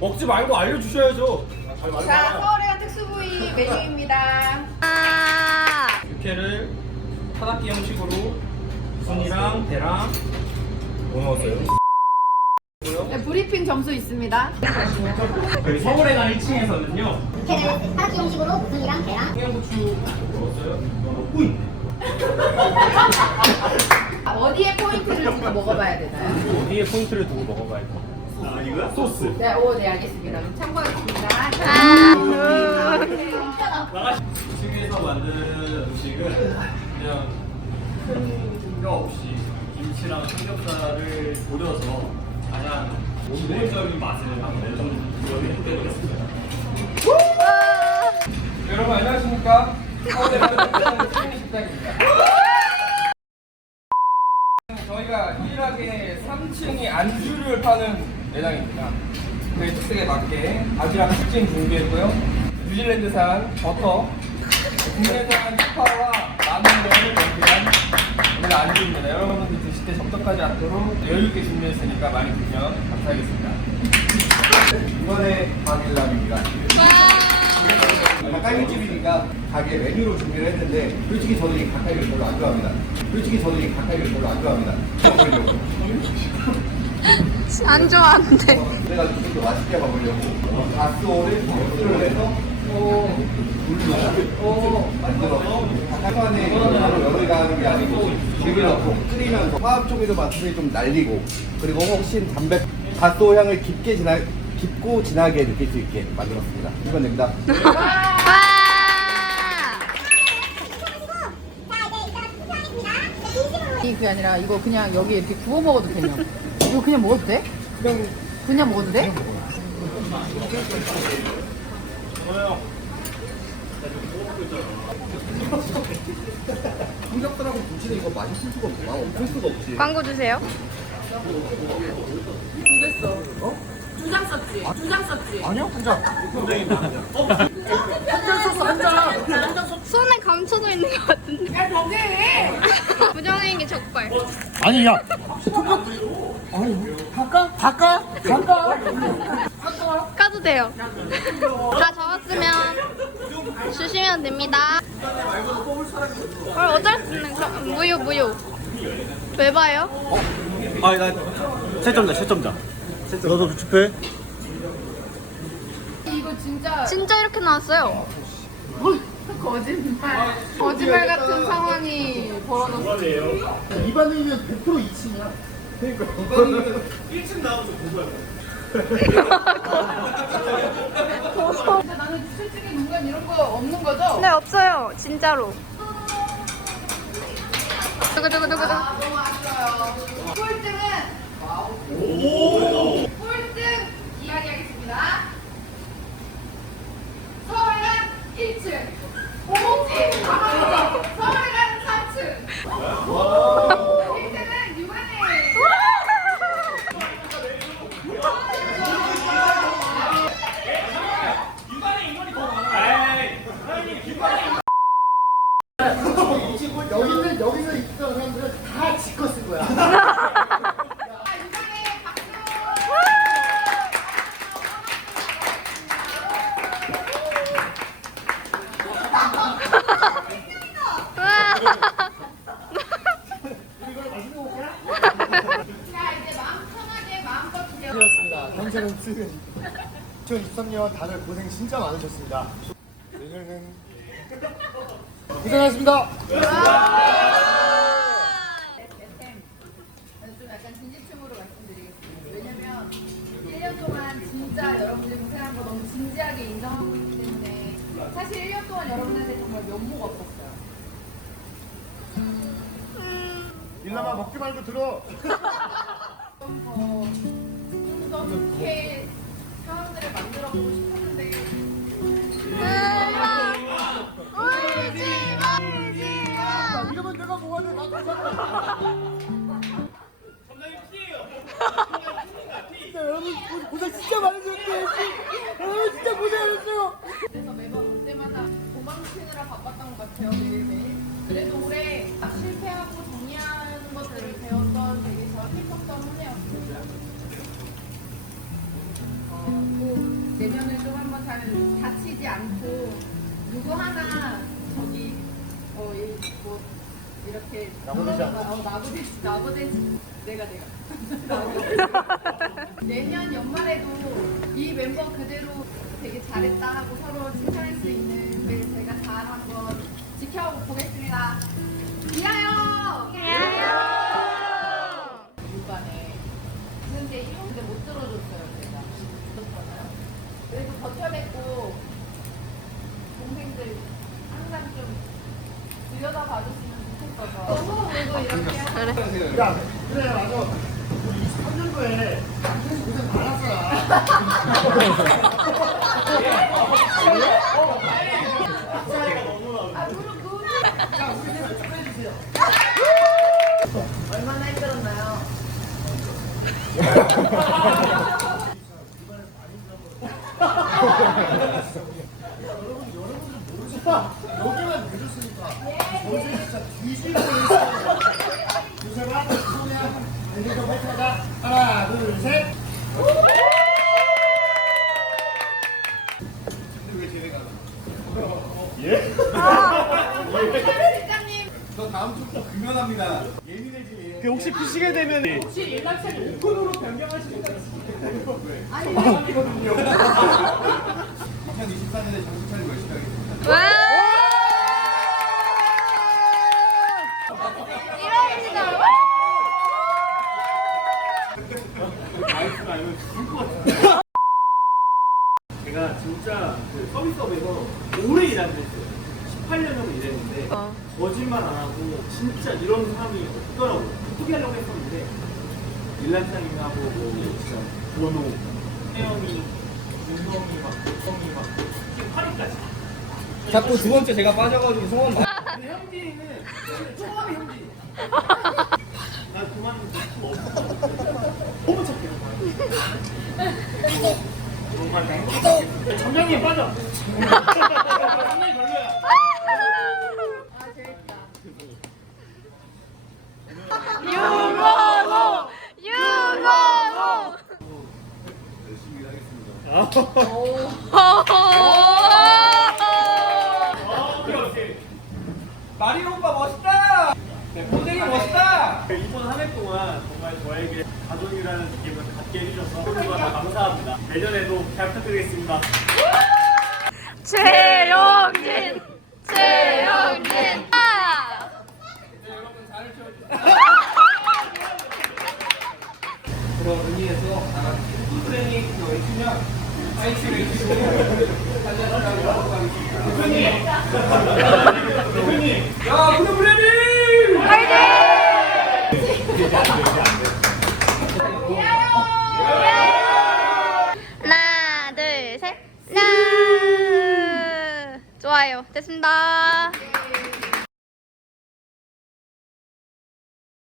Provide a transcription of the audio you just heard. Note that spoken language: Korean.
먹지 말고 알려주셔야죠. 자, 서울의 특수 부위 메뉴입니다. 육회를 타닥기 형식으로 순이랑 배랑 뭐 넣었어요? 네, 브리핑 점수 있습니다. 저희 서울에나 1층에서는요. 육회를 타락기 형식으로 무순이랑 배랑 청양고추 넣었어요. 뿌이. 어디에 포인트를 두고 먹어봐야 되나요? 어디에 포인트를 두고 먹어봐야 돼? 아 이거야? 소스. 네, 오, 네, 알겠습니다. 그럼 참고하겠습니다. 집에서 만든 음식은 그냥 큰 거 없이 김치랑 삼겹살을 졸여서 기본적인 맛을 한번 좀 보여드리겠습니다. 여러분 안녕하십니까? 서울대 식당입니다. 저희가 유일하게 3층이 안주를 파는 매장입니다. 저희 특색에 맞게 아주랑 특징 준비했고요. 뉴질랜드산 버터, 국내산 초파와 마늘을 연결한 20대 접점까지 않도록 여유있게 준비했으니까 많이 보면 감사하겠습니다. 이번에 박일남입니다. 닭갈비집이니까 아, 가게 메뉴로 준비를 했는데 솔직히 저도 이 닭갈비를 별로 안 좋아합니다. 솔직히 저도 이 닭갈비를 별로 안 좋아합니다. 안 좋아하는데. 그래가지고 좀 더 맛있게 먹으려고 가스오를 버스를 해서 오. 바로 열을 가하는 게 아니고 기름을 넣고 끓이면서 화학 조미료 맛을 좀 날리고 그리고 훨씬 담백 가스오 향을 깊게 지나 깊고 진하게 느낄 수 있게 만들었습니다. 이건 됩니다. 와! 이 그게 아니라 이거 그냥 여기 이렇게 구워 먹어도 되냐? 이거 그냥 먹어도 돼? 그냥 먹어도 돼? 삼겹살하고 김치는 이거 맛있을 수가 없어. 아, 없을 수가 없지. 광고 주세요. 아니요, 혼자. 손에 감춰져 있는 것 같은데. 야, 저기! 부정행위 적발. 아니, 야. 아니, 바까? 바까? 바까? 까도 돼요. 다 적었으면 주시면 됩니다. 어, 어쩔 수 없는 거. 무효, 무효. 왜 봐요? 아니 나 채점자 채점자 너도? 이거 진짜 진짜 이렇게 나왔어요. 거짓말 거짓말 같은 상황이 벌어졌어. 1층 나오면 공부할 근데 나는 솔직히 공간 이런 거 없는 거죠? 네, 없어요. 진짜로. 두구 두구 두구두. 아, 너무 아쉬워요. 꼴등은 꼴등 이야기하겠습니다. 2023년 다들 고생 진짜 많으셨습니다. 내년은 고생하셨습니다. 저는 좀 약간 진지충으로 말씀드리겠습니다. 왜냐면 1년 동안 진짜 여러분들이 고생한 거 너무 진지하게 인정하고 있기 때문에 사실 1년 동안 여러분한테 정말 면모가 없었어요. 일남아 먹지 말고 들어. 좀더 좋게 상황들을 만들어 보고 싶었는데 이러면 내가 뭐가 돼? 나 괜찮아. 내년을 좀 한번 잘 다치지 않고 누구 하나 저기 어, 이, 뭐 이렇게 나무되지 않고. 어, 나무되지 내가 내가 내년 연말에도 이 멤버 그대로 되게 잘했다 하고 서로 칭찬할 수 있는 그 제가 잘 한번 지켜보겠습니다. 이하요! 중간에 근데 이런 데 못 들어줬어요. 그래도 버텨냈고 동생들 항상 좀 들여다 봐줬으면 좋겠어서 너무 그리고 이렇게 하고 야, 그래, 맞아. 우리 23년도에 계속 고생 많았잖아. 아, 그 얼마나 힘들었나요? 여기만 늦었으니까. 저희 진짜 뒤집어 있어. 두세 번, 손에 달리고 화이팅 하자. 하나, 둘, 셋. 예? 금연합니다 예민해지네 그 혹시 피시게 되면 아니 2024년에 정신 차리고 열심히 하겠습니다 와! 이럽니다. 와! 제가 진짜 그 서비스업에서 오래 일하는 했어요. 18년 정도 일했는데 어. 거짓말 안 하고 진짜 이런 사람이 없더라고요. 포기하려고 했었는데 일란상님하고 뭐 진짜 원호, 태영이, 윤성이 막 박성이 막 파리까지. 자꾸 두 번째 제가 빠져가지고 성원 막. 근데 형진이는 처음에 형진이. 나 그만 뭐 없어. 너무 착해. 정말 정말 정량이 빠져. 정량이 별로야. 아 재밌다 유건호! 유건호! 열심히 일하겠습니다 아, 오케이 오케이. 마리 오 오빠 멋있다. 네, 포댕이 멋있다. 이번 한 해 동안 정말 저에게 가족이라는 느낌을 갖게 해주셔서 정말 감사합니다. 내년에도 잘 부탁드리겠습니다. 최영진! 최영진! 아! 여러분 잘 지켜주세요. 그런 의미에서 다 같이 푸드레니 외치면 대표님! 야, 푸드레니! 하